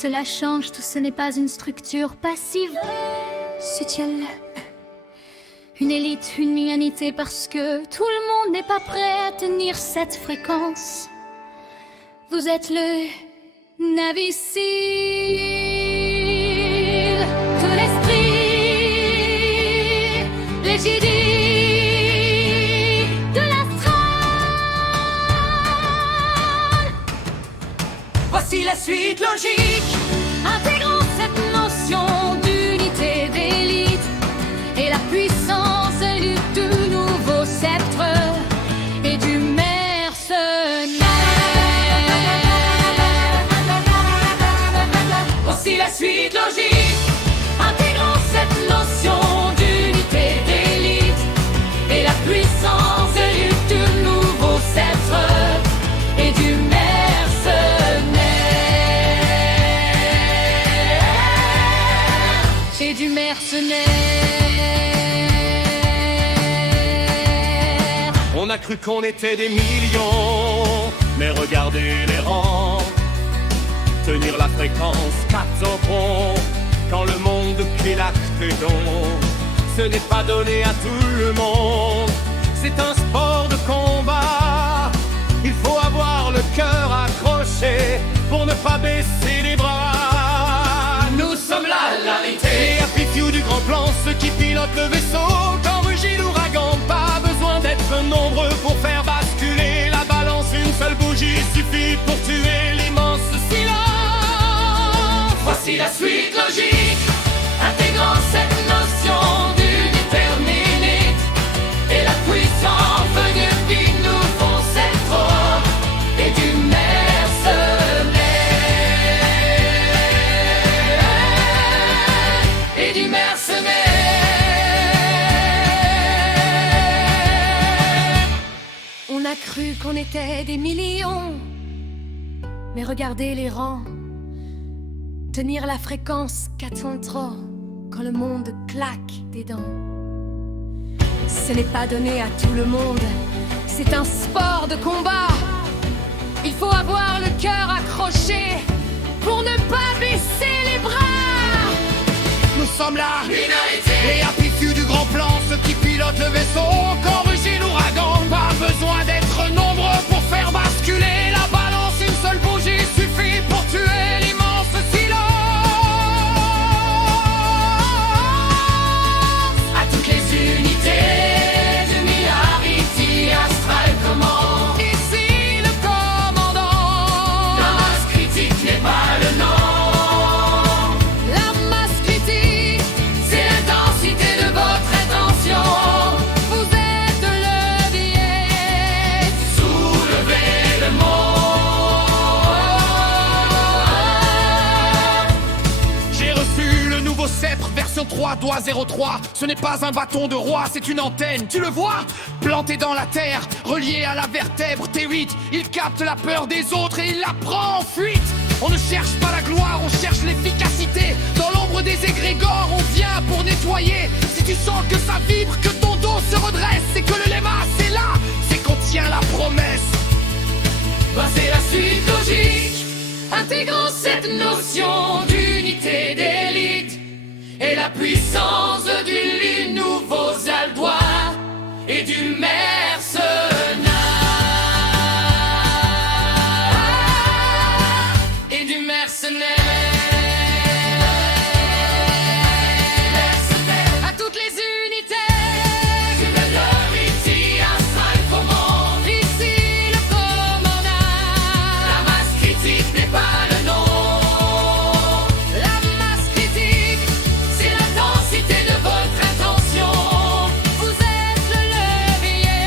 Cela change, tout ce n'est pas une structure passive. Soutiens-le. Une élite, une humanité, parce que tout le monde n'est pas prêt à tenir cette fréquence. Vous êtes le navicile de l'esprit, l'égidie de l'astral. Voici la suite logique, Intégrons cette notion d'unité d'élite et la puissance du nouveau sceptre et du mercenaire. voici la suite logique, Intégrons cette notion d'unité d'élite et la puissance du nouveau sceptre et du mercenaire. Et du mercenaire. On a cru qu'on était des millions, mais regardez les rangs. Tenir la fréquence 4 au pont, quand le monde plie l'acte et don. Ce n'est pas donné à tout le monde, c'est un sport de combat. Il faut avoir le cœur accroché pour ne pas baisser les bras. nous sommes la larité. Les happy few du grand plan, ceux qui pilotent le vaisseau. Quand rugit l'ouragan, pas besoin d'être nombreux pour faire basculer la balance. Une seule bougie suffit pour tuer l'immense silence. Voici la suite logique, intégrant cette notion d'unité minute et la puissance venue du nouveau sceptre et du mercenaire. Et du mercenaire. On a cru qu'on était des millions, mais regardez les rangs. Tenir la fréquence 403 quand le monde claque des dents. Ce n'est pas donné à tout le monde, c'est un sport de combat. Il faut avoir le cœur accroché pour ne pas baisser les bras. Nous sommes là, Minorité. les happy few du grand plan, ceux qui pilotent le vaisseau. Quand rugit l'ouragan, pas besoin d'être nombreux pour faire basculer la balance. Une seule bougie suffit pour tuer l'immense silence. À toutes les unités du Minority Astral Command. Ici le commandant. La masse critique n'est pas le nom. La masse critique, C'est l'intensité de votre intention. vous êtes le levier. Soulevez le monde. J'ai reçu le nouveau sceptre version 3.03. Ce n'est pas un bâton de roi, c'est une antenne, tu le vois? Planté dans la terre, relié à la vertèbre T8. Il capte la peur des autres et il la prend en fuite. On ne cherche pas la gloire, on cherche l'efficacité. Dans l'ombre des égrégores, on vient pour nettoyer. Si tu sens que ça vibre, que ton dos se redresse, c'est que le léma, c'est là, c'est qu'on tient la promesse. Voici la suite logique, intégrant cette notion d'unité d'élite et la puissance du nouveau Zaldois et du mercenaire. Et du mercenaire. À toutes les unités, Du Minority Astral Command. ici le commandant. La masse critique n'est pas le nom. La masse critique, C'est l'intensité de votre intention. vous êtes le levier.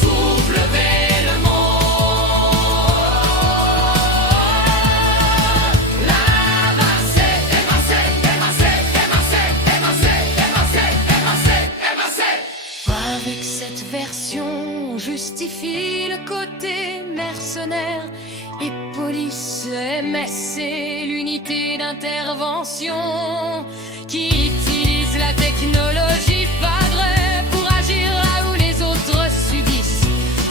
Soulevez le monde. La masse, émincée, émincée, émincée, émincée, émincée, émincée, émincée. Avec cette version, on justifie le côté mercenaire et police MS, c'est l'unité d'intervention qui utilise la technologie padre pour agir là où les autres subissent.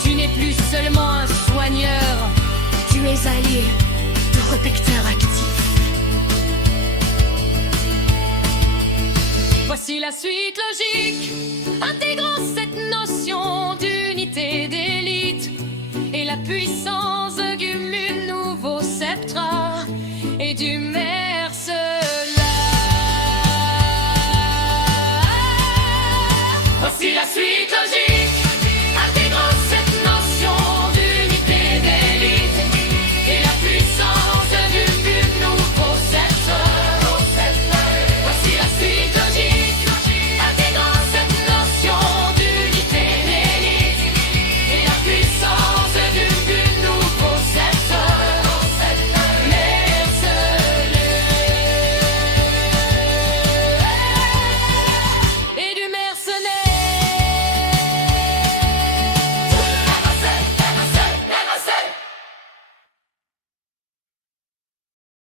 Tu n'es plus seulement un soigneur, tu es allié de protecteur actif. la suite logique, intégrant cette notion d'unité d'élite et la puissance du nouveau sceptre et du